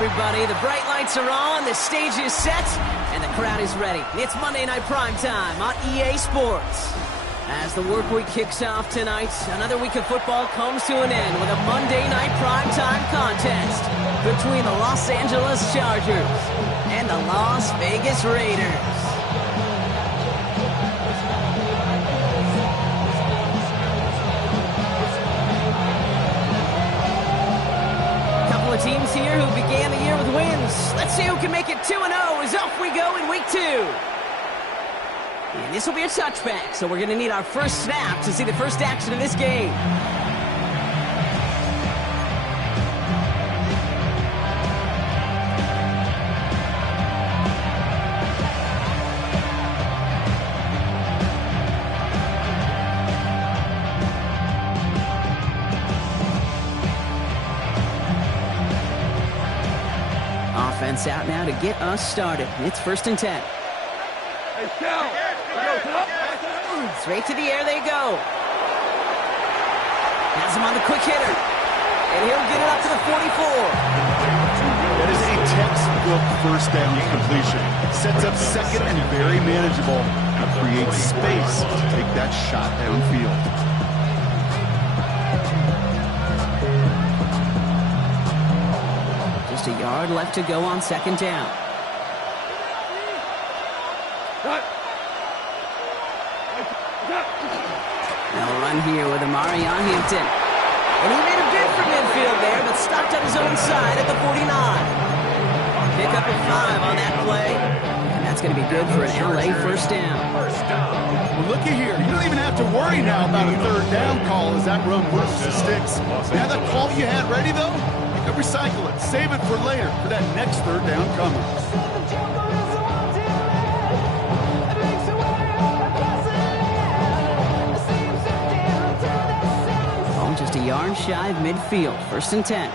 everybody. The bright lights are on, the stage is set, and the crowd is ready. It's Monday Night Primetime on EA Sports. As the work week kicks off tonight, another week of football comes to an end with a Monday Night Primetime contest between the Los Angeles Chargers and the Las Vegas Raiders. Teams here who began the year with wins. Let's see who can make it 2-0 as off we go in week 2. And this will be a touchback, so we're going to need our first snap to see the first action of this game. Offense out now to get us started. It's 1st and 10. Straight to the air they go. Has him on the quick hitter. And he'll get it up to the 44. That is a textbook first down completion. Sets up second and very manageable. Creates space to take that shot downfield. Just a yard left to go on 2nd down. They'll run here with Amari on Hampton. And he made a bid for midfield there, but stopped on his own side at the 49. Pick up a 5 on that play. And that's going to be good for an LA first down. Well, looky here. You don't even have to worry now about a 3rd down call as that run moves the sticks. Now that call you had ready, though? Recycle it. Save it for later for that next 3rd down coming. Oh, just a yard shy of midfield. 1st and 10.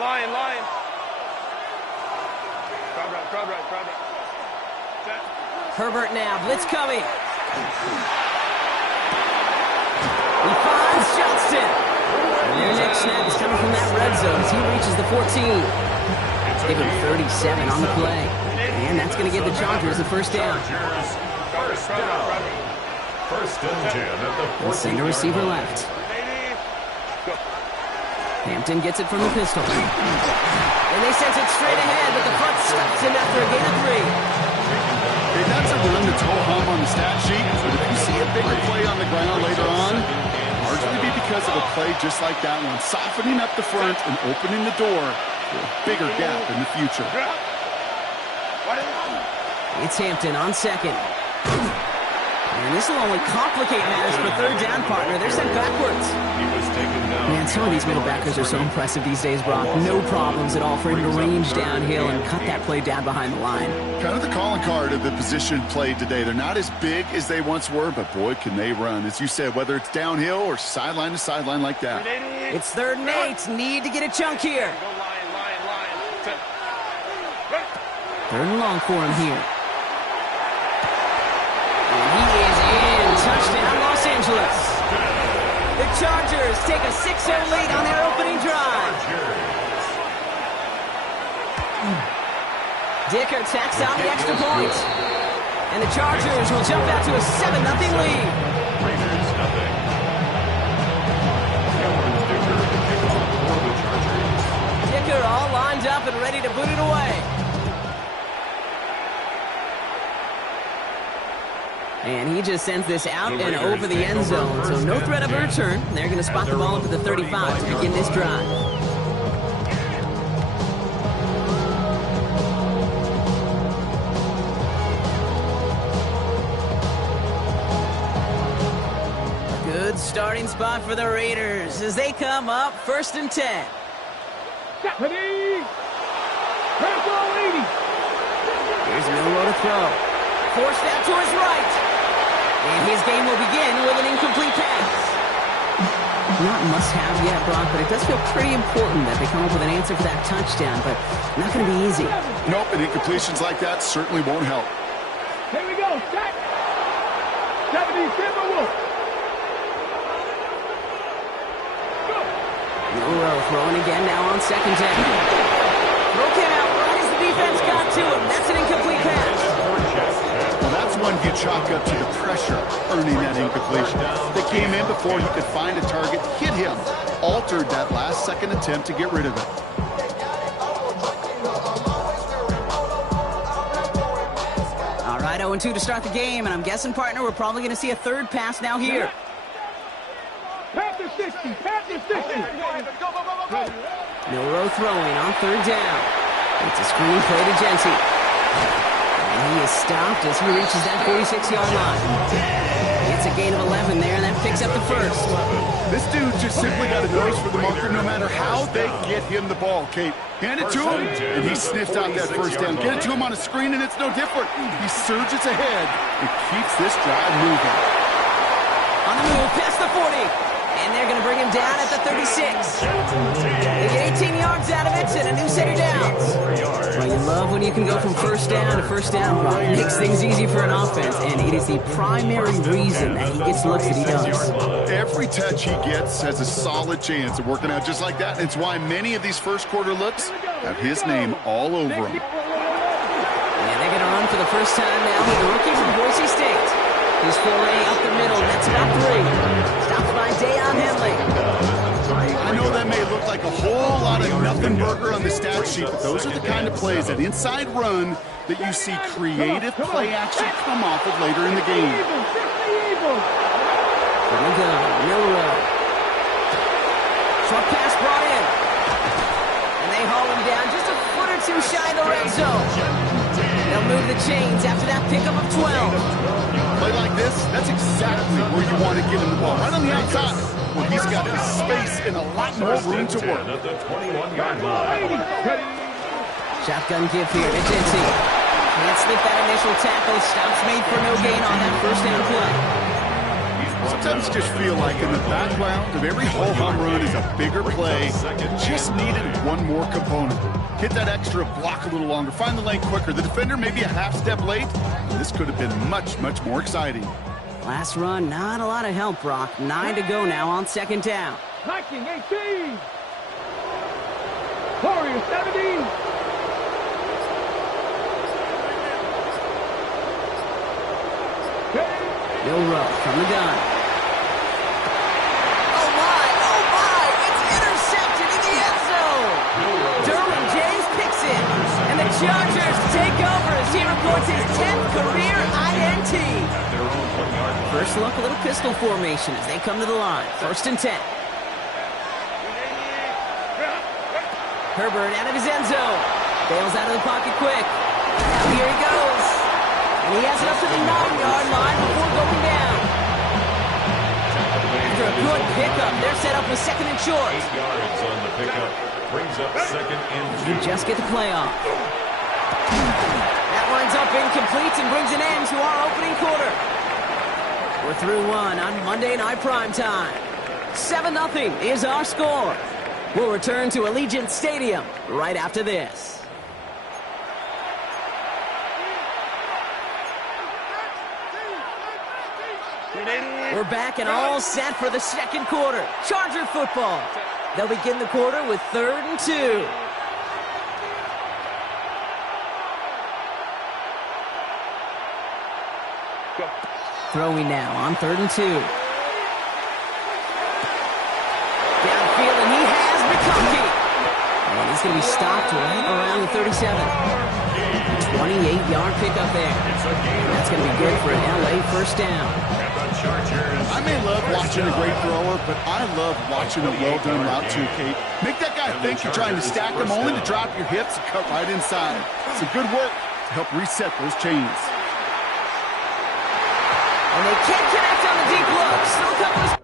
Lion. Crowd right. Herbert now. Blitz coming. He finds Johnston. Their next snap is coming from that red zone as he reaches the 14. Give him 37 on the play. And that's going to give the Chargers the first down. First and 10 at the 14. Send a receiver left. Hampton gets it from the pistol. And they sent it straight ahead, but the front stops him after a gain of 3. Hey, that's a run that's ho-hum on the stat sheet, but if you see a bigger play on the ground later on, largely be because of a play just like that one, softening up the front and opening the door for a bigger gap in the future. It's Hampton on 2nd. And this will only complicate matters for 3rd down, partner. They're sent backwards. Man, some of these middle backers are so impressive these days, Brock. No problems at all for him to range downhill and cut that play down behind the line. Kind of the calling card of the position played today. They're not as big as they once were, but boy, can they run. As you said, whether it's downhill or sideline to sideline like that. It's 3rd and 8. Need to get a chunk here. 3rd and long for him here. And he is in. Touchdown, Los Angeles. The Chargers take a 6-0 lead on their opening drive. Dicker tacks on the extra point. And the Chargers will jump out to a 7-0 lead. Raiders nothing. Dicker all lined up and ready to boot it away. And he just sends this out and over the end zone. So no threat of a return. They're going to spot the ball up at the 35 to begin this drive. Good starting spot for the Raiders as they come up 1st and 10. Here's Milroe to throw. Forced out to his right. And his game will begin with an incomplete pass. Not must-have yet, Brock, but it does feel pretty important that they come up with an answer for that touchdown, but not going to be easy. Nope, and incompletions like that certainly won't help. Here we go. Set. 70, Timberwolves. Milroe throwing again now on second down. Throw came out right as the defense got to him. That's an incomplete pass. Well, that's one you chalk up to the pressure earning that incompletion. They came in before he could find a target, hit him, altered that last-second attempt to get rid of it. All right, 0-2 to start the game, and I'm guessing, partner, we're probably going to see a third pass now here. Panther 60, Panther 60. Milroe throwing on third down. It's a screen play to Jency. And he is stopped as he reaches that 46-yard line. It's a gain of 11 there, and that picks up the first. This dude just simply got a nose for the marker no matter how they get him the ball, Kate. Hand it to him, and he sniffed out that first down. Get it to him on a screen, and it's no different. He surges ahead and keeps this drive moving. On the move, past the 40. And they're going to bring him down at the 36. They get 18 yards out of it and a new set of downs. Well, you love when you can go from first down to first down, Brock. It makes things easy for an offense, and it is the primary reason that he gets the looks that he does. Every touch he gets has a solid chance of working out just like that. It's why many of these first-quarter looks have his name all over them. And they're going to run for the first time now with the rookie from Boise State. He's foray up the middle. That's about 3. Stopped by Deion Henley. I know that may look like a whole lot of nothing burger on the stat sheet, but those are the kind of plays, that inside run, that you see creative play action come off of later in the game. From the gun, Milroe. Short pass brought in. And they haul him down just a foot or two shy of the red zone. They'll move the chains after that pickup of 12. Play like this, that's exactly where you want to get him the ball. Right on the outside, where he's got the space and a lot more room to work. At the 21-yard line. Shotgun give here to Jency. Can't slip that initial tackle. Stops made for no gain on that first down play. Sometimes just feel like in the background of every whole home run is a bigger play. Just needed one more component. Hit that extra block a little longer. Find the lane quicker. The defender maybe a half step late. This could have been much, much more exciting. Last run, not a lot of help, Brock. 9 to go now on second down. Hiking 18. Warrior 17. Milroe from the gun. Oh my, it's intercepted in the end zone. Derwin James picks it, and the Chargers take over as he reports his 10th career INT. First look, a little pistol formation as they come to the line. 1st and 10. Herbert out of his end zone. Bails out of the pocket quick. Now here he goes. And he has it up to the 9-yard line before going down. After a good pickup, they're set up with 2nd and short. 8 yards on the pickup. Brings up 2nd and 2. You just get the play off. That lines up incomplete and brings an end to our opening quarter. We're through one on Monday Night Primetime. 7-0 is our score. We'll return to Allegiant Stadium right after this. We're back and all set for the second quarter. Charger football. They'll begin the quarter with 3rd and 2. Throwing now on 3rd and 2. Downfield, and he has McConkey. And he's going to be stopped right around the 37. 28-yard pickup there. And that's going to be good for an LA first down. I may love watching a great thrower, but I love watching a well-done route too, Kate. Make that guy think you're trying to stack them, only to drop your hips and cut right inside. It's a good work to help reset those chains. And they can't connect on the deep look. Still a couple of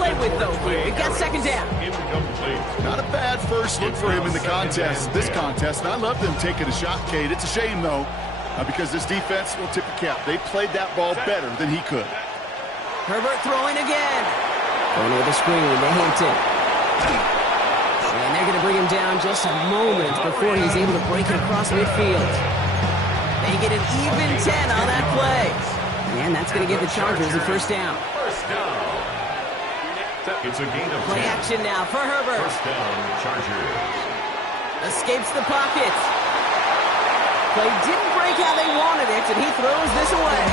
play with, though, here. We've got second down. Incomplete. Not a bad first look for him in the contest, this contest. And I love them taking a shot, Kate. It's a shame, though, because this defense will tip the cap. They played that ball better than he could. Herbert throwing again. Going with a screen to Hampton. And they're going to bring him down just a moment before he's able to break it across midfield. They get an even 10 on that play. And that's going to give the Chargers a first down. First down. It's a gain of 10. Play action now for Herbert. First down, Chargers. Escapes the pocket. Play didn't break how they wanted it, and he throws this away.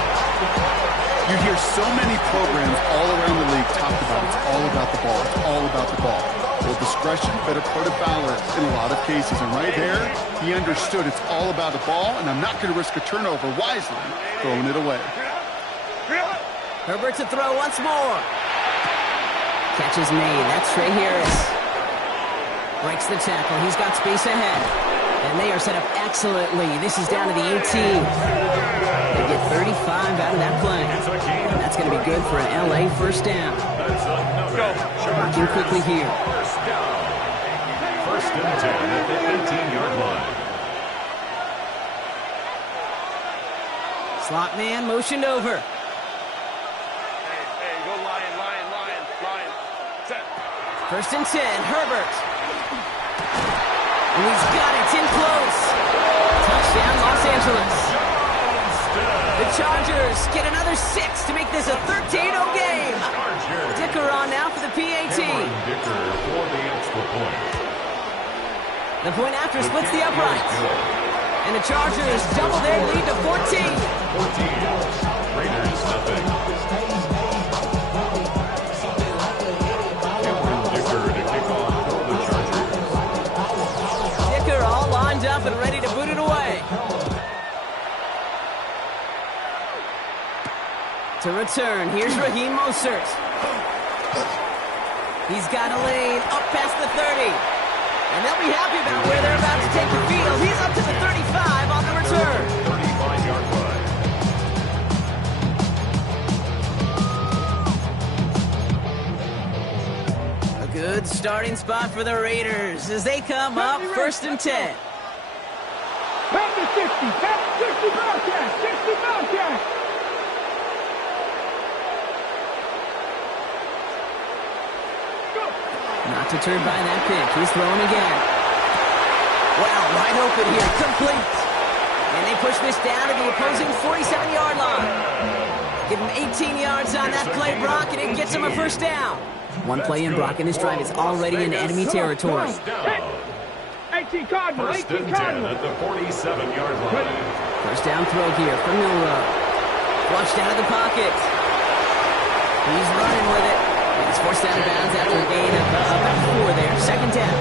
You hear so many programs all around the league talk about it's all about the ball. It's all about the ball. Well, discretion, better part of valor in a lot of cases. And right there, he understood it's all about the ball, and I'm not going to risk a turnover wisely, throwing it away. Herbert to throw once more. Catch is made. That's Trey Harris. Breaks the tackle. He's got space ahead. And they are set up excellently. This is down to the 18. They get 35 out of that play. And that's going to be good for an LA first down. Working quickly here. First down. First and 10 at the 18-yard line. Slot man motioned over. Hey, go Lion. Set. First and 10, Herbert. And he's got it in close. Touchdown, Los Angeles. The Chargers get another 6 to make this a 13-0 game. Dicker on now for the PAT. Dicker for the extra point. The point after splits the uprights. And the Chargers double their lead to 14. 14. Raiders nothing. Dicker to kick off for the Chargers. Dicker all lined up and ready to boot it away. To return, here's Raheem Mostert. He's got a lane up past the 30. And they'll be happy about where they're about to take the field. He's up to the 35 on the return. 35-yard line. A good starting spot for the Raiders as they come up first and 10. Pat the 60. Pat 60 Bobcat. 60 Bobcat. Not deterred by that pick. He's throwing again. Wow, wide open here. Complete. And they push this down to the opposing 47-yard line. Give him 18 yards on that play, Brock, and it gets him a first down. One play in, Brock, and this drive is already in enemy territory. 18 Cardinal. First 18 and 10 Cardinal. at the 47-yard line. First down throw here from Milrow. Flushed out of the pocket. He's running with it. He's forced out of bounds after a gain of about 4 there. Second down.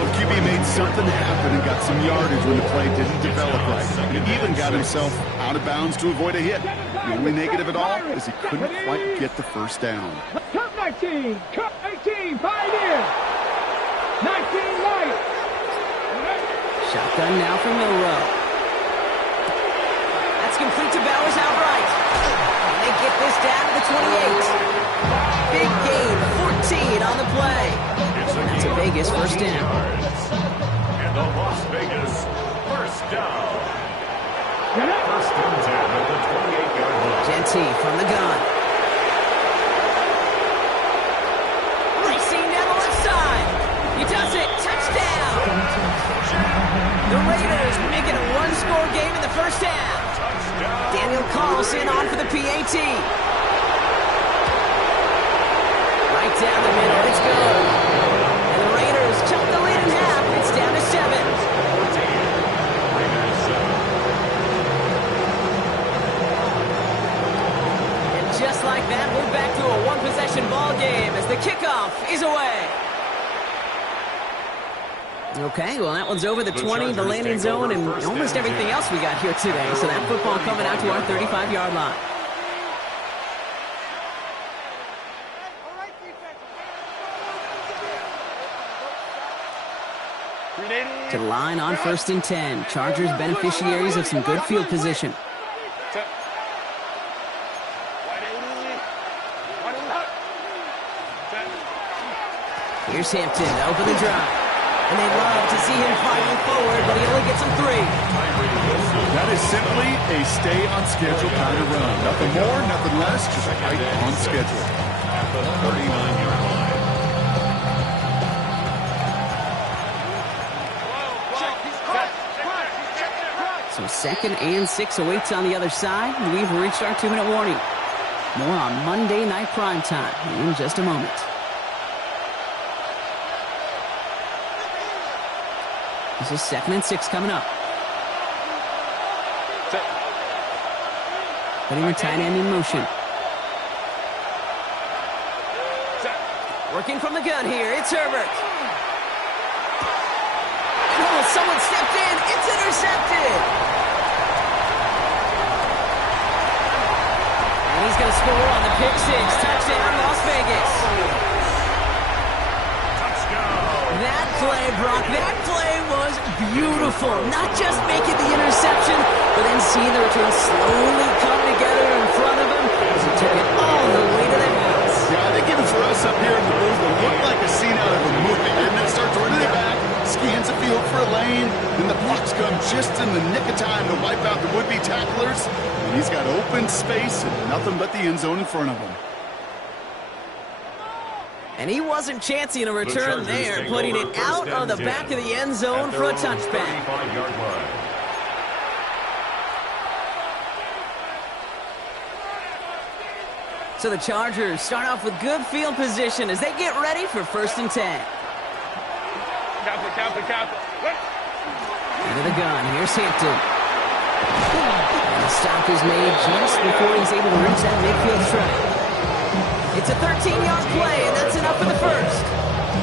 Well, QB made something happen and got some yardage when the play didn't develop right. And he even got himself out of bounds to avoid a hit. The only negative at all is he couldn't quite get the first down. Cut 19. Cut 18. Pioneer. 19 Light. Shotgun now from Milrow. That's complete to Bowers outright. And they get this down to the 28. Big gain, 14 on the play. And that's a Vegas first down. And the Las Vegas first down. First and 10 at the 28-yard line. Genty from the gun. Racing down the left side. He does it. Touchdown. The Raiders make it a one-score game in the first half. Daniel Carlson on for the PAT. Right down the middle. It's good. And the Raiders chop the lead in half. It's down to 7. Raiders 7. And just like that, we're back to a one-possession ball game as the kickoff is away. Okay, well, that one's over the 20, the landing zone, and almost everything else we got here today. So that football coming out to our 35-yard line. To the line on first and 10. Chargers beneficiaries of some good field position. Here's Hampton to open the drive. And they'd love to see him fighting forward, but he only gets him 3. That is simply a stay-on-schedule kind of run. Nothing more, nothing less, just right on schedule. At the 39-yard line. So 2nd and 6 awaits on the other side. We've reached our 2-minute warning. More on Monday Night Primetime in just a moment. This is 2nd and 6 coming up. Putting the tight end in motion. Working from the gun here. It's Herbert. Oh, someone stepped in. It's intercepted. And he's going to score on the pick 6. Touchdown, Las Vegas. That play, Brock, that play was beautiful. Not just making the interception, but then seeing the return slowly come together in front of him as he took it all the way to the house. Yeah, I think even for us up here in the booth, it looked like a scene out of a movie, didn't it? Starts running it back, scans the field for a lane, then the blocks come just in the nick of time to wipe out the would-be tacklers. And he's got open space and nothing but the end zone in front of him. And he wasn't chancing a return there, putting it out of the back of the end zone for a touchback. So the Chargers start off with good field position as they get ready for 1st and 10. Into the gun, here's Hampton. And the stop is made just before he's able to reach that midfield strike. It's a 13-yard play, and that's enough for the first.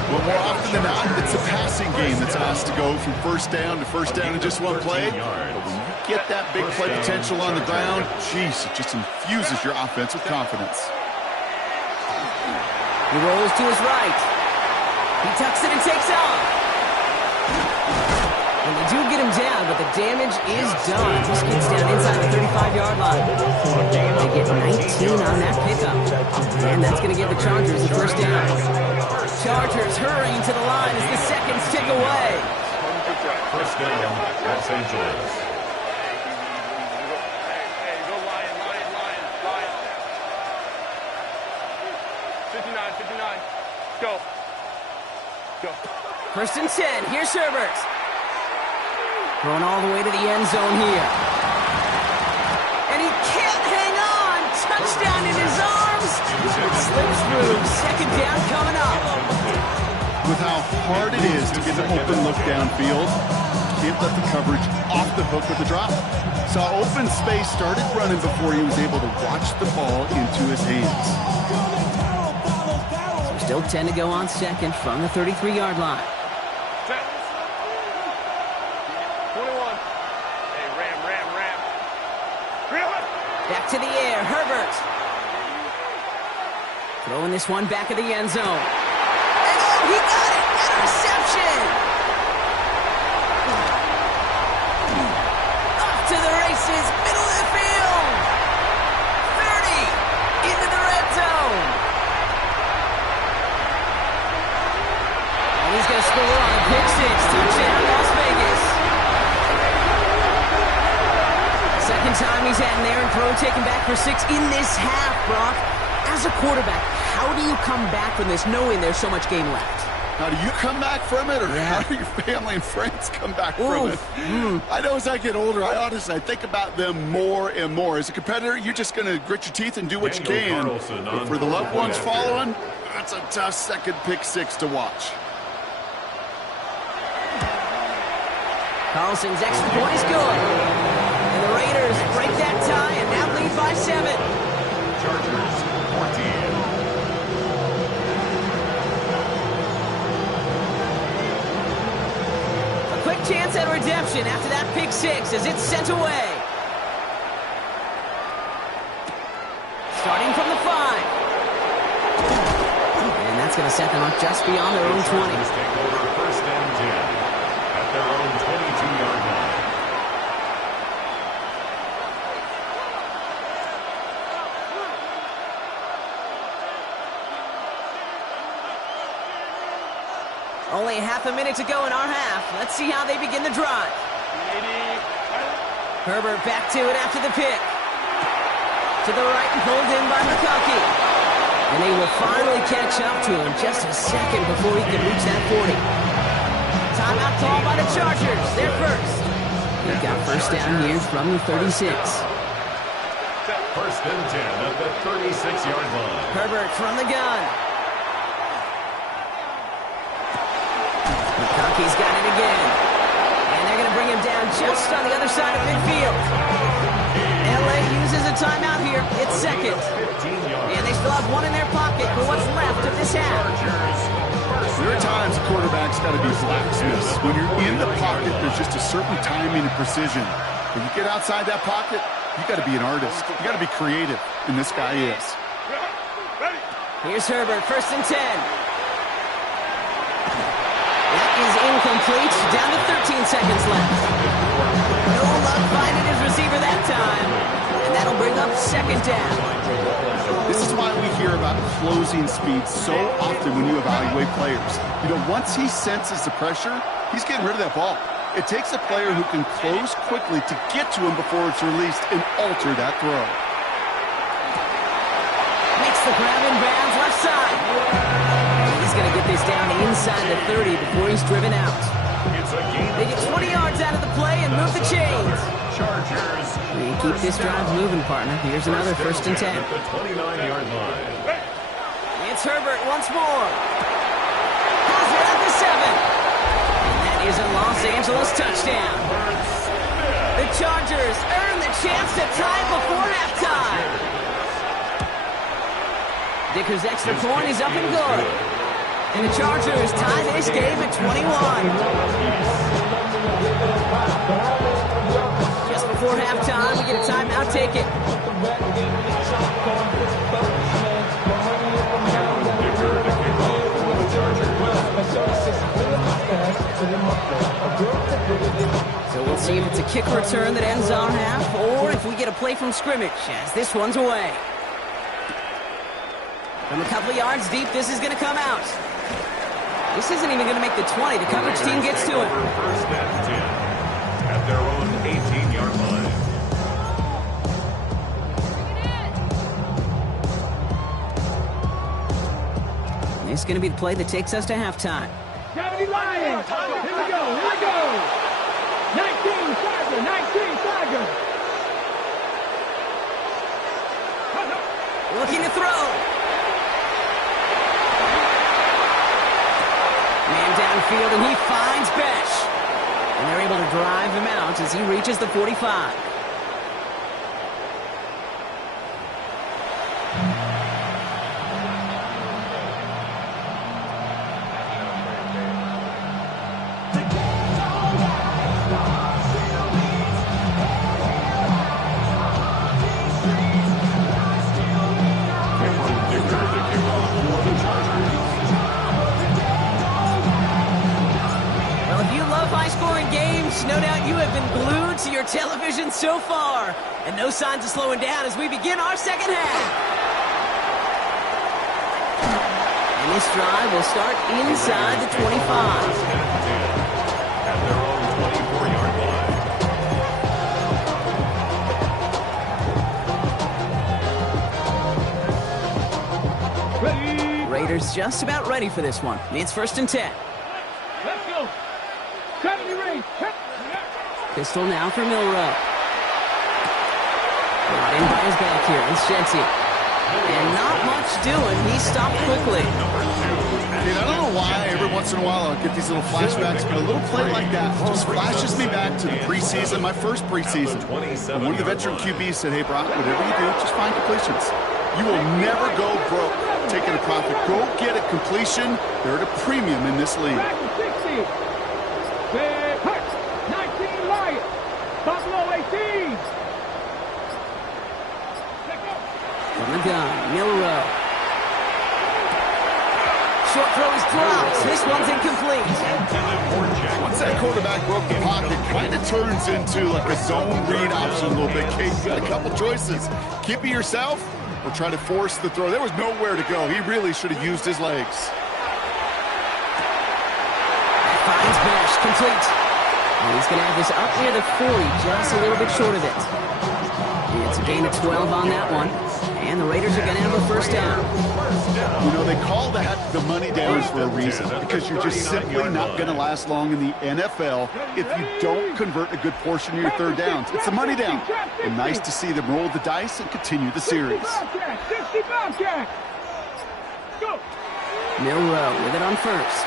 Well, more often than not, it's a passing game that's asked to go from first down in just one play. But when you get that big play potential on the ground, geez, it just infuses your offense with confidence. He rolls to his right. He tucks it and takes off. And they do get him down, but the damage is done. This gets down inside the 35-yard line. They get 19 on that pickup. And that's going to give the Chargers the first down. Chargers hurrying to the line as the seconds tick away. First down, Los Angeles. Hey, go Lion. 59. Go. 1st and 10. Here's Herbert. Going all the way to the end zone here. And he can't hang on. Touchdown in his arms. It slips through. 2nd down coming up. With how hard it is to get an open look downfield, can't let the coverage off the hook with the drop. Saw open space, started running before he was able to watch the ball into his hands. So still 10 to go on 2nd from the 33-yard line. Back to the air, Herbert. Throwing this one back of the end zone. And oh, he got it! Interception! Off to the races, middle of the field. 30 into the red zone. And he's going to score on a pick 6. Touchdown, Las Vegas. Second time he's had an errant throw taken back for 6 in this half, Brock. As a quarterback, how do you come back from this knowing there's so much game left? How do you come back from it, or how do your family and friends come back from it? I know as I get older, I think about them more and more. As a competitor, you're just going to grit your teeth and do what you can. But for the loved ones following, that's a tough second pick 6 to watch. Carlson's extra point is good. And the Raiders break that tie and now lead by 7. Chargers 14. A quick chance at redemption after that pick 6 as it's sent away. Starting from the 5. And that's going to set them up just beyond their own 20. Take over 1st and 10 at their own 22-yard line. Only half a minute to go in our half. Let's see how they begin the drive. Herbert back to it after the pick. To the right and pulled in by McConkey. And they will finally catch up to him just a second before he can reach that 40. Timeout call by the Chargers. They're first. They've got first down here from the 36. First and 10 at the 36-yard line. Herbert from the gun. McConkey's got it again. And they're going to bring him down just on the other side of midfield. LA uses a timeout here. It's second. And they still have one in their pocket for what's left of this half. There are times a quarterback's got to be blacksmiths. When you're in the pocket, there's just a certain timing and precision. When you get outside that pocket, you got to be an artist. You got to be creative, and this guy is. Here's Herbert, first and 10. That is incomplete. Down to 13 seconds left. No luck finding his receiver that time. And that'll bring up second down. This is why we hear about closing speed so often when you evaluate players. You know, once he senses the pressure, he's getting rid of that ball. It takes a player who can close quickly to get to him before it's released and alter that throw. Makes the grab in bounds left side. He's going to get this down inside the 30 before he's driven out. They get 20 yards out of the play and move the chains. Chargers. We keep this drive moving, partner. Here's another first and 10. At the 29-yard line. It's Herbert once more. Has it at the 7. And that is a Los Angeles touchdown. The Chargers earn the chance to tie before halftime. Dicker's extra point is up and good. And the Chargers tie this game at 21. Just before halftime, we get a timeout. Take it. So we'll see if it's a kick return that ends our half, or if we get a play from scrimmage, as this one's away. From a couple of yards deep, this is going to come out. This isn't even going to make the 20. The coverage team gets to it. First and 10 at their own 18-yard line. This is going to be the play that takes us to halftime. 70 Lions. Here we go. 19 Tiger. Looking to throw. Man downfield, and he finds Besh. And they're able to drive him out as he reaches the 45. No doubt you have been glued to your television so far. And no signs of slowing down as we begin our second half. And this drive will start inside the 25. At their own 24-yard line. Raiders just about ready for this one. It's first and 10. Let's go. 70 range. Pistol now for Milroe. Brought in by his back here. It's Shetty. And not much doing. He stopped quickly. Dude, I don't know why every once in a while I'll get these little flashbacks, but a little play like that just flashes me back to the preseason, my first preseason. And one of the veteran QBs said, hey, Brock, whatever you do, just find completions. You will never go broke taking a profit. Go get a completion. They're at a premium in this league. 60. 19 Lions. Buffalo 18. From the gun, Milroe. Short throw is dropped. This one's incomplete. Once that quarterback broke the pocket, kind of turns into like a zone read option a little bit. Kate, you got a couple choices. Keep it yourself or try to force the throw. There was nowhere to go. He really should have used his legs. complete. And he's going to have this up near the 40, just a little bit short of it. It's a gain of 12 on that one. And the Raiders are going to have a first down. You know, they call that the money downs for a reason, because you're just simply not going to last long in the NFL if you don't convert a good portion of your third downs. It's a money down. And nice to see them roll the dice and continue the series. Milroe with it on first.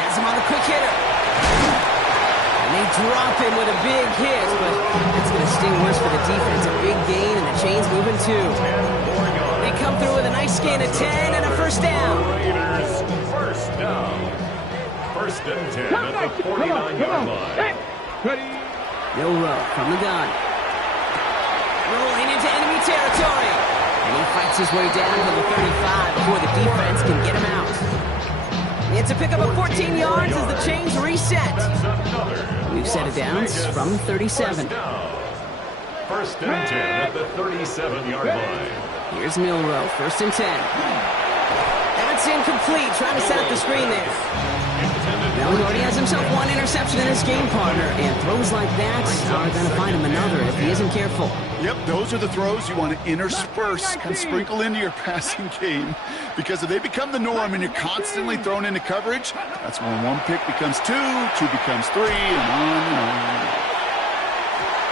Has him on the quick hitter. And they drop him with a big hit, but it's going to sting worse for the defense. A big gain, and the chain's moving too. They come through with a nice gain of 10 and a first down. Raiders, first down. First and 10 at the 49-yard line. Milroe from the gun. Rolling into enemy territory. And he fights his way down to the 35 before the defense can get him out. It's a pickup of 14 yards as the chains reset. New set of downs from 37. First and 10 at the 37-yard line. Here's Milroe, first and 10. That's incomplete, trying to set up the screen there. Well, he already has himself one interception in this game, partner, and throws like that are going to find him another if he isn't careful. Yep, those are the throws you want to intersperse and sprinkle into your passing game, because if they become the norm and you're constantly thrown into coverage, that's when one pick becomes two becomes three, and on and on.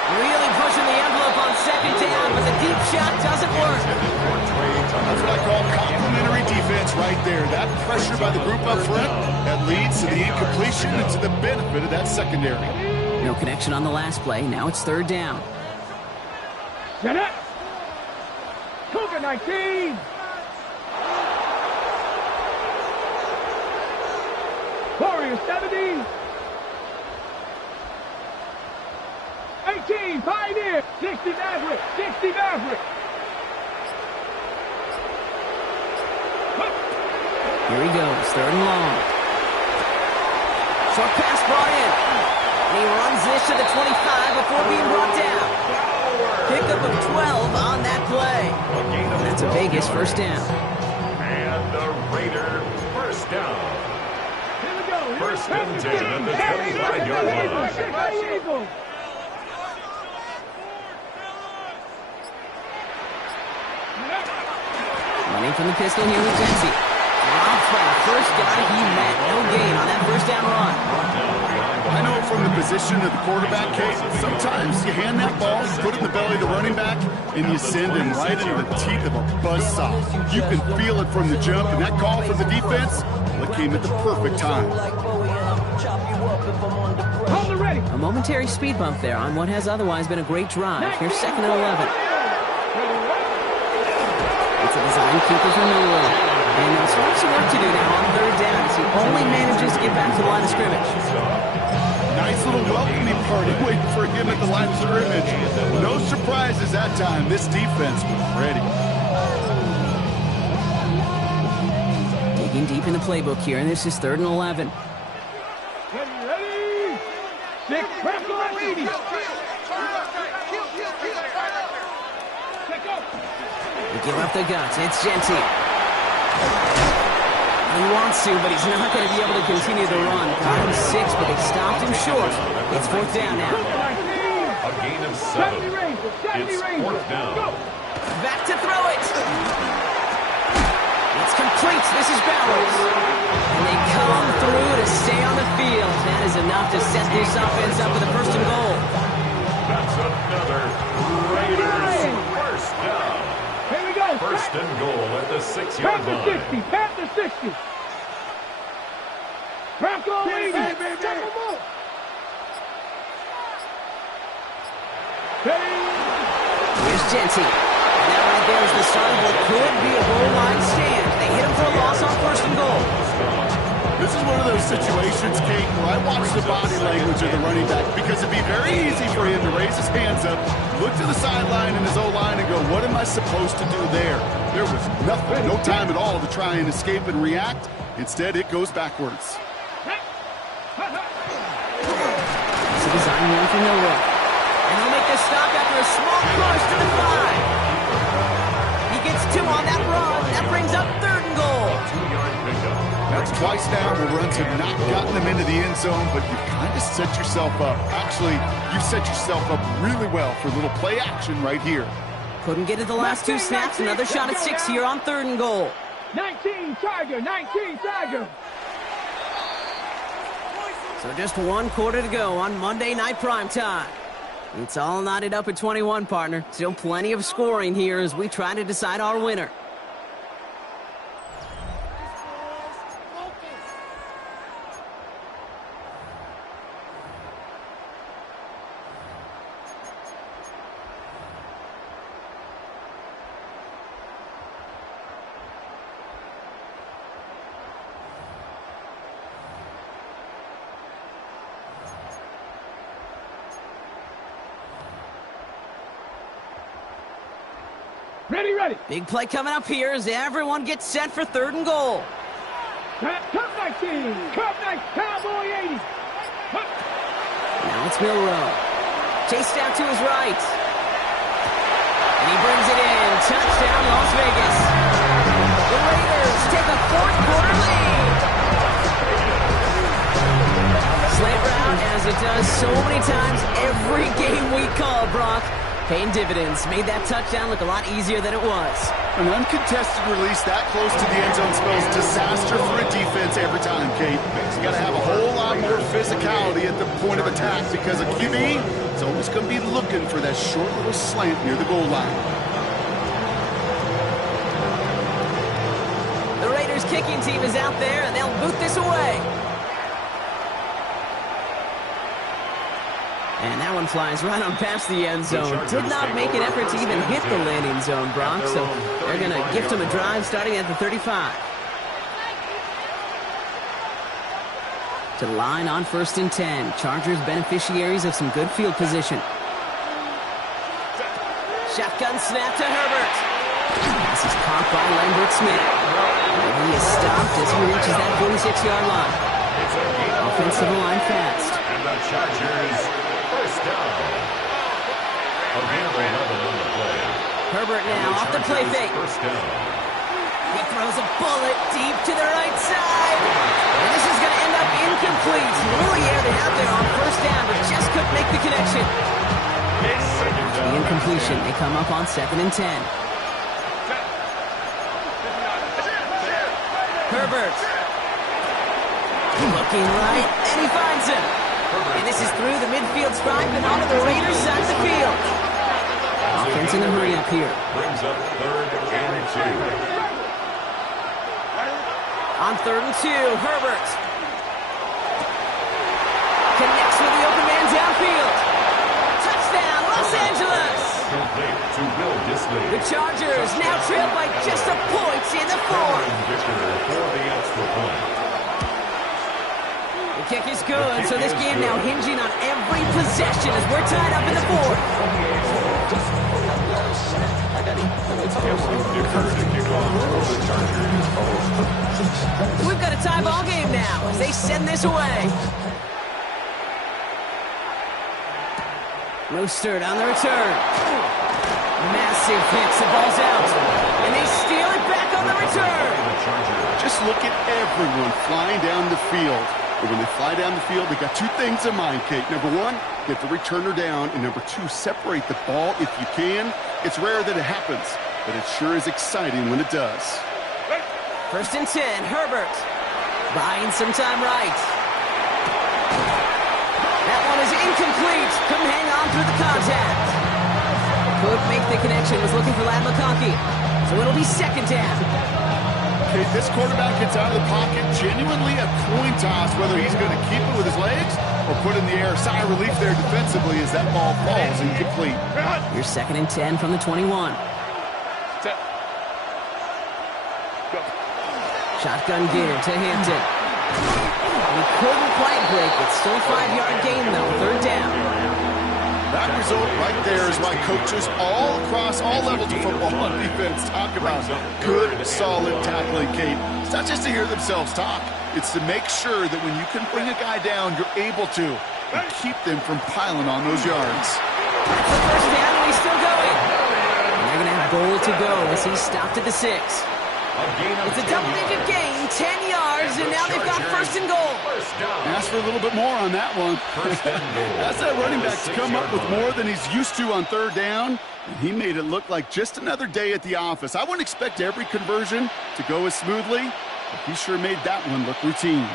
Really pushing the envelope on second down, but the deep shot doesn't work. That's what I call complementary defense right there. That pressure by the group up front, that leads to the incompletion and to the benefit of that secondary. No connection on the last play. Now it's third down. Get up! Cougar 19! Warrior 70! 18, Pioneer! 60 Maverick! 60 Maverick! Here he goes, third and long. Short pass brought in. And he runs this to the 25 before being brought down. Pickup of 12 on that play. That's a Vegas first down. And the Raider first down. Here we go! First and 10 at the 35-yard line. Running from the pistol here with Jency. Drops by the first guy he met. No gain on that first down run. I know from the position of the quarterback, Kate, sometimes you hand that ball, put it in the belly of the running back, and you send him right into the teeth of a buzzsaw. You can feel it from the jump, and that call for the defense, well, it came at the perfect time. Hold it ready! A momentary speed bump there on what has otherwise been a great drive. Here's second and 11. It's a design keeper from Milroe. And he'll still have some work to do now on third down as he only manages to get back to the line of scrimmage. Nice little welcoming party waiting for him at the line of scrimmage. No surprises that time. This defense was ready. Digging deep in the playbook here, and this is third and 11. Ready? 6, Franco 80! They give up the guts. It's Jency. He wants to, but he's not going to be able to continue the run. Got him 6, but they stopped him short. It's fourth down now. A gain of 7. It's fourth down. Back to throw it. It's complete. This is Bowers. And they come through to stay on the field. That is enough to set this offense up with a first and goal. That's another Raiders first down. Here we go! First and goal at the 6-yard Panther line. 60! Panther 60! Franco 80! Here's Jency. And that right there is the start of what could be a goal line stand. They hit him for a loss on first and goal. This is one of those situations, Kate, where I watch the body language of the running back, because it'd be very easy for him to raise his hands up, look to the sideline and his O-line and go, what am I supposed to do there? There was nothing, no time at all to try and escape and react. Instead, it goes backwards. It's a design run for Milroe. And he'll make the stop after a small push to the 5. He gets 2 on that run. That brings up third and goal. 2-yard pickup. That's twice now where runs have not gotten them into the end zone, but you've kind of set yourself up. Actually, you've set yourself up really well for a little play action right here. Couldn't get it the last two snaps. Another shot at 6 here on 3rd and goal. 19 Tiger, 19 Tiger. So just 1 quarter to go on Monday Night Primetime. It's all knotted up at 21, partner. Still plenty of scoring here as we try to decide our winner. Ready, ready. Big play coming up here as everyone gets set for 3rd and goal. Come 19. Come 19. Cowboy 80. Now it's Milroe. Chased out to his right. And he brings it in. Touchdown, Las Vegas. The Raiders take a 4th quarter lead. Slant route, as it does so many times every game we call, Brock. Paying dividends. Made that touchdown look a lot easier than it was. An uncontested release that close to the end zone spells disaster for a defense every time, Kate. You got to have a whole lot more physicality at the point of attack because a QB is always going to be looking for that short little slant near the goal line. The Raiders kicking team is out there, and they'll boot this away. And that one flies right on past the end zone. Did not make an effort to even hit the landing zone, Brock, so they're going to gift him a drive starting at the 35. To the line on 1st and 10. Chargers beneficiaries of some good field position. Shotgun snap to Herbert. This is caught by Lambert Smith. And he is stopped as he reaches that 46-yard line. Offense to the line fast. And the Chargers first down. Available 11 on the play. Herbert now off the play fake. First down. He throws a bullet deep to the right side. And this is going to end up incomplete. Really aired it out there on 1st down, but just couldn't make the connection. The incompletion, they come up on 2nd and 10. Herbert. Looking right, and he finds him. And this is through the midfield stripe and onto the Raiders side of the field. Offense in a hurry up here. Brings up 3rd and 2. On 3rd and 2, Herbert. Connects with the open man downfield. Touchdown, Los Angeles. Complete to Will Dissly. The Chargers now trail by just a point in the 4th. Victor for the extra point. The kick is good, so this game now hinging on every possession as we're tied up in the 4th. We've got a tie ball game now as they send this away. Mostert on the return. Massive hits, the ball's out. And they steal it back on the return. Just look at everyone flying down the field. But when they fly down the field, they got 2 things in mind, Kate. Number 1, get the returner down. And number 2, separate the ball if you can. It's rare that it happens, but it sure is exciting when it does. 1st and 10, Herbert. Buying some time right. That one is incomplete. Couldn't hang on through the contact. Could make the connection. Was looking for Ladd McConkey. So it'll be 2nd down. Okay, this quarterback gets out of the pocket. Genuinely a coin toss whether he's going to keep it with his legs or put it in the air. Sigh of relief there defensively as that ball falls incomplete. Your 2nd and 10 from the 21. Shotgun give to Hampton. He couldn't quite break it. Still a 5-yard gain, though. 3rd down. That result right there is why coaches all across all levels of football on defense talk about good, solid tackling, Kate. It's not just to hear themselves talk. It's to make sure that when you can bring a guy down, you're able to and keep them from piling on those yards. That's the 1st down, and he's still going. And they're going to have goal to go as he's stopped at the 6. It's a double-digit gain, 10 yards, and now they've got first and goal. Ask for a little bit more on that one. That's that running back to come up with more than he's used to on third down. And he made it look like just another day at the office. I wouldn't expect every conversion to go as smoothly, but he sure made that one look routine.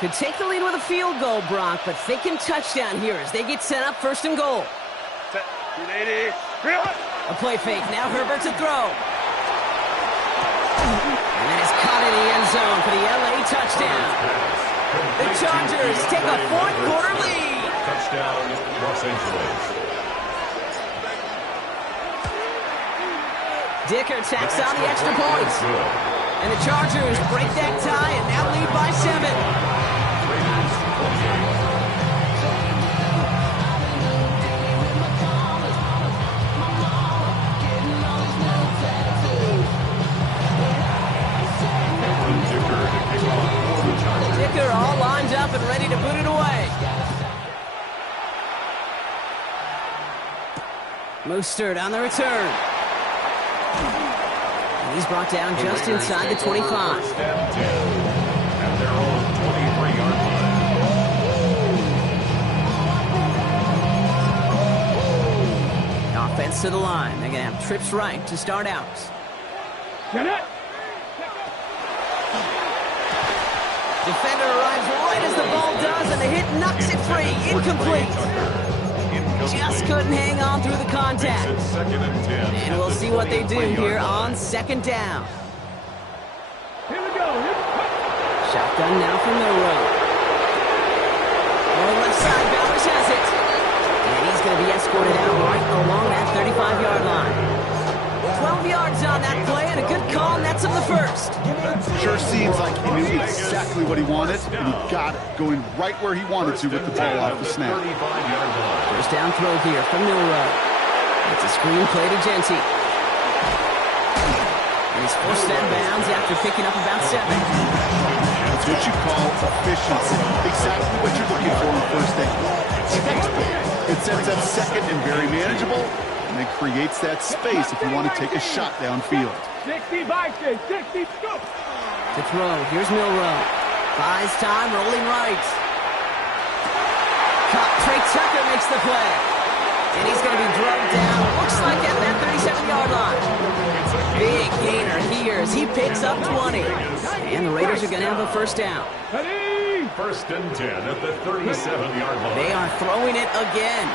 Could take the lead with a field goal, Brock, but thinking touchdown here as they get set up first and goal. A play fake. Now Herbert to throw. And then it's caught in the end zone for the LA touchdown. The Chargers take a fourth-quarter lead. Touchdown, Los Angeles. Dicker tacks on the extra point. And the Chargers break that tie and now lead by 7. Dicker all lined up and ready to boot it away. Mostert on the return. And he's brought down just inside the 25. At their own 23-yard line. Offense to the line. They're going to have trips right to start out. Get it. Defender arrives right as the ball does, and the hit knocks it free. Incomplete. Just couldn't hang on through the contact. And we'll see what they do here on second down. Here we go. Shotgun now from Milroe. On the left side, Bowers has it. And he's going to be escorted out right along that 35-yard line. 12 yards on that play, and a good call, and that's on the first. Sure seems like he knew exactly what he wanted, and he got it, going right where he wanted to with the ball off the snap. First down throw here from Milroe. It's a screen play to Genty. And he's forced out of bounds after picking up about 7. It's what you call efficiency. Exactly what you're looking for in first down. It sets up second and very manageable, and it creates that space if you want to take a shot downfield. 60 Vikings, 60 scoop. To throw, here's Milroe. Buys time, rolling right. Trey Tucker makes the play. And he's going to be drugged down, looks like at that 37-yard line. Big gainer here as he picks up 20. And the Raiders are going to have a first down. First and 10 at the 37-yard line. They are throwing it again.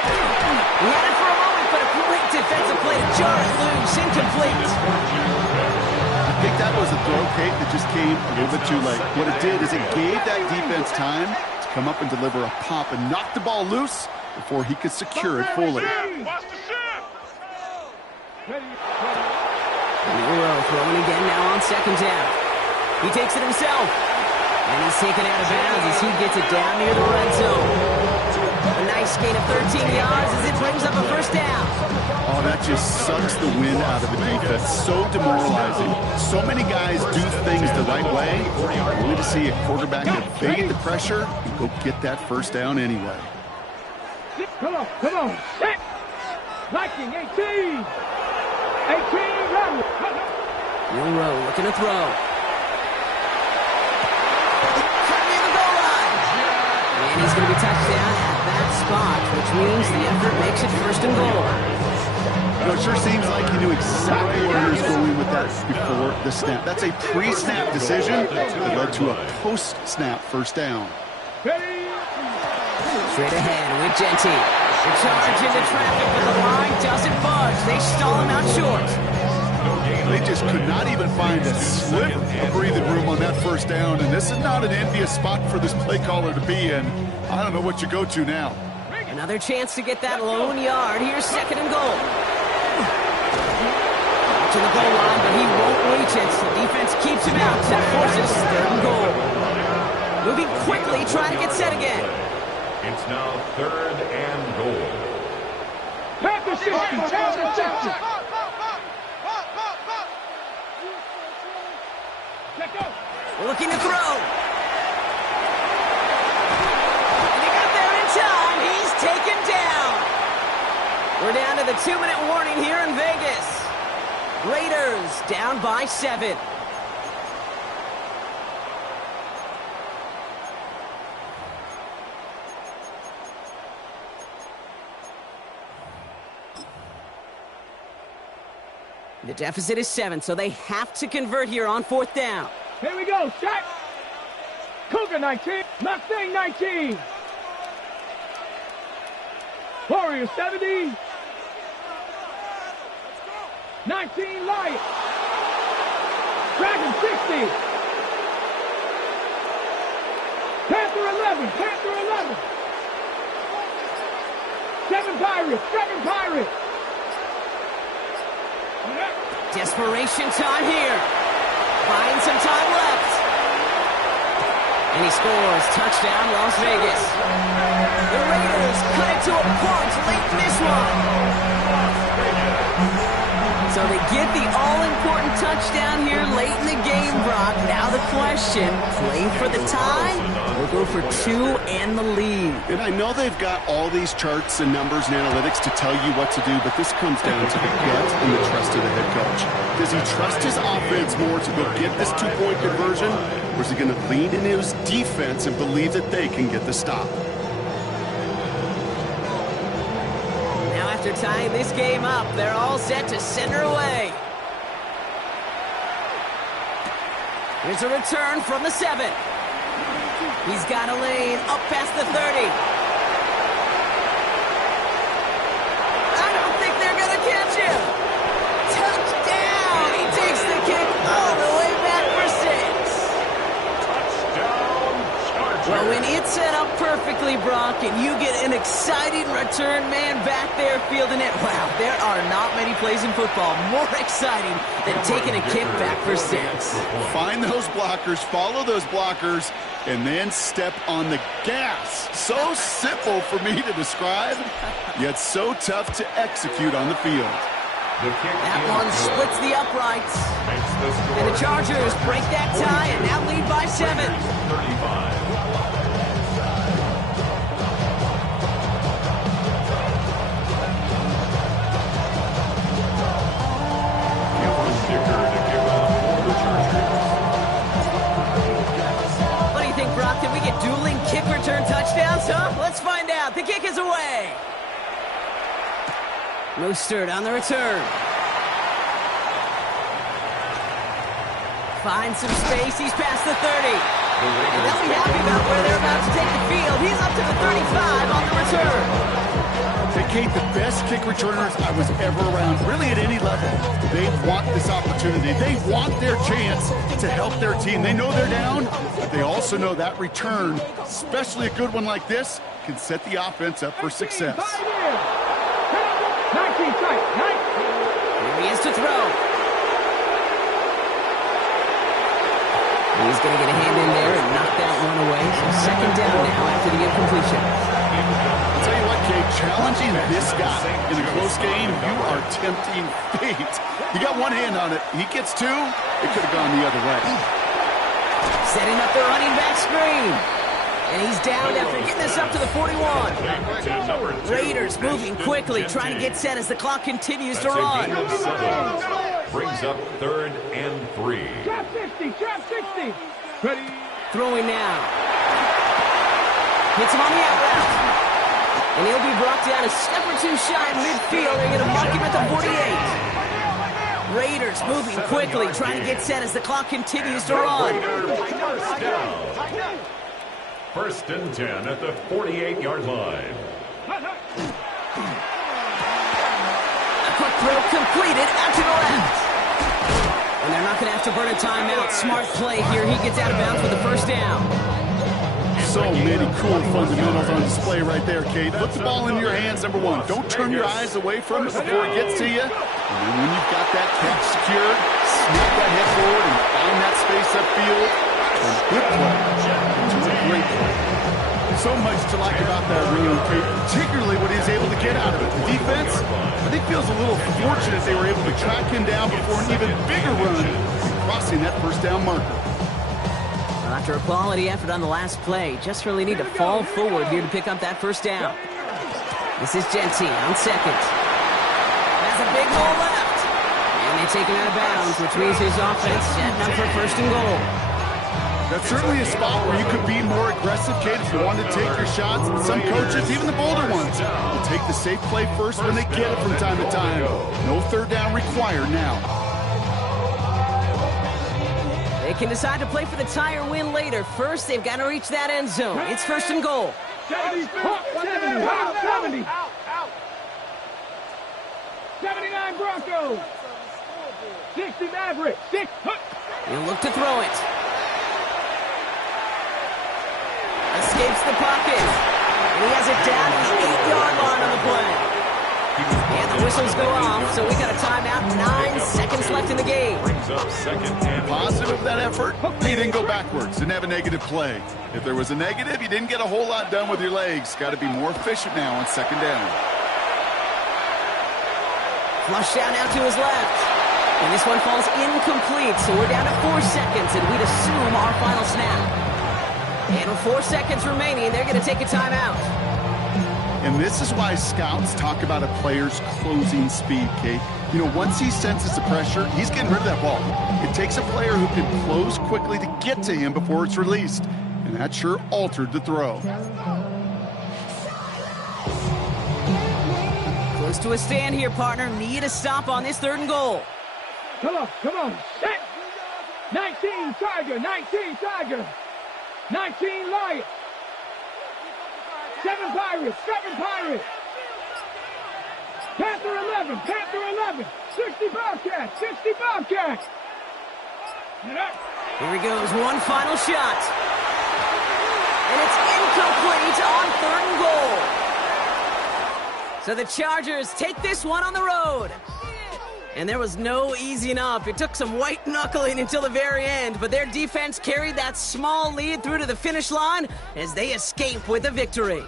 He had it for a moment, but a great defensive play to jar it loose, incomplete. I think that was a throw, Kate, that just came a little bit too late. What it did is it gave that defense time to come up and deliver a pop and knock the ball loose before he could secure it fully. Milroe throwing again now on second down. He takes it himself. And he's taken out of bounds as he gets it down near the red zone. A nice gain of 13 yards as it brings up a first down. Oh, that just sucks the wind out of the defense. So demoralizing. So many guys do things the right way, only to see a quarterback evade the pressure and go get that first down anyway. Come on, come on. Viking, 18. 18, run. Milroe looking to throw. And he's going to be touched down at that spot, which means the effort makes it first and goal. You know, it sure seems like he knew exactly where he was going with that before the snap. That's a pre-snap decision that led to a post-snap first down. Straight ahead with Genty. The charge into traffic, but the line doesn't budge. They stall him out short. They just could not even find a sliver of breathing room on that first down, and this is not an envious spot for this play caller to be in. I don't know what you go to now. Another chance to get that lone yard. Here's second and goal. To the goal line, but he won't reach it. The defense keeps him out. That forces third and goal. Moving quickly, trying to get set again. It's now third and goal. Panther 60, Panther 60. Looking to throw. And he got there in time. He's taken down. We're down to the 2-minute warning here in Vegas. Raiders down by 7. The deficit is 7, so they have to convert here on 4th down. Here we go, shot. Cougar 19, Mustang 19. Warrior 70. 19 Light. Dragon 60. Panther 11, Panther 11. 7 Pirates, 7 Pirates. Desperation time here. Buying some time left. And he scores. Touchdown, Las Vegas. The Raiders cut it to a punch late in this one. So they get the all-important touchdown here late in the game, Brock. Now the question, play for the tie or go for 2 and the lead? And I know they've got all these charts and numbers and analytics to tell you what to do, but this comes down to the gut and the trust of the head coach. Does he trust his offense more to go get this 2-point conversion, or is he going to lean into his defense and believe that they can get the stop? After tying this game up, they're all set to send her away. Here's a return from the 7. He's got a lane up past the 30. I don't think they're going to catch him. Touchdown! He takes the kick all the way back for 6. Touchdown, Chargers. Well, when it's set up perfectly, Brock, and you get an exciting return man back there fielding it, wow, there are not many plays in football more exciting than taking a kick back for 6. Find those blockers, follow those blockers, and then step on the gas. So simple for me to describe, yet so tough to execute on the field. That one splits the uprights. And the Chargers break that tie and now lead by 7. 35. What do you think, Brock? Can we get dueling kick return touchdowns, huh? Let's find out. The kick is away. Mostert on the return. Finds some space. He's past the 30. And they'll be happy about where they're about to take the field. He's up to the 35 on the return. They Kate, the best kick returners I was ever around, really at any level. They want this opportunity. They want their chance to help their team. They know they're down, but they also know that return, especially a good one like this, can set the offense up for success. 19 strike. Here he is to throw. He's going to get a hand in there and knock that one away. So second down now after the incompletion. I'll tell you what, Kate, challenging this guy in a close game, you are tempting fate. You got one hand on it. He gets two. It could have gone the other way. Setting up the running back screen. And he's down after getting this up to the 41. Raiders moving quickly, trying to get set as the clock continues to run. Brings up 3rd and 3. Trap 60. Ready. Throwing now. Hits him on the out route. And he'll be brought down a step or two shy of midfield. They're going to mark him at the 48. Raiders moving quickly, trying to get set as the clock continues to run. First down. 1st and 10 at the 48-yard line. A quick throw completed out to the left. And they're not going to have to burn a timeout. Smart play here. He gets out of bounds for the first down. So many cool fundamentals on display right there, Kate. Put the ball in your hands, number one. Don't turn your eyes away from it before it gets to you. And then when you've got that catch secured, snap that head forward and find that space upfield. And good play into a great play. So much to like about that run, Kate, particularly what he's able to get out of it. The defense, I think, feels a little fortunate they were able to track him down before an even bigger run, crossing that first down marker. Well, after a quality effort on the last play, just really need to fall forward here to pick up that first down. This is Genty on second. a big hole left. And they take him out of bounds, which means his offense setting up for first and goal. That's certainly a spot where you could be more aggressive, Kate, if you wanted to take your shots. Some coaches, even the bolder ones, will take the safe play first when they get it from time to time. No third down required now. They can decide to play for the tie or win later. First, they've got to reach that end zone. It's first and goal. 70, 79 Broncos. 60 Mavericks. 6. He'll look to throw it. Escapes the pocket. And he has it down to the 8-yard line on the play. And the whistles go off, so we got a timeout. 9 seconds left in the game. Positive of that effort, he didn't go backwards, didn't have a negative play. If there was a negative, you didn't get a whole lot done with your legs. Got to be more efficient now on second down. Flush down now to his left. And this one falls incomplete, so we're down to 4 seconds, and we'd assume our final snap. And with 4 seconds remaining, they're going to take a timeout. And this is why scouts talk about a player's closing speed, Kate. You know, once he senses the pressure, he's getting rid of that ball. It takes a player who can close quickly to get to him before it's released. And that sure altered the throw. Close to a stand here, partner. Need a stop on this third and goal. Come on. Set. 19 Tiger. 19 Tiger. 19 Lions. 7 Pirates. Panther 11. 60 Bobcats. Here he goes. One final shot. And it's incomplete on third and goal. So the Chargers take this one on the road. And there was no easing up. It took some white knuckling until the very end, but their defense carried that small lead through to the finish line as they escape with a victory.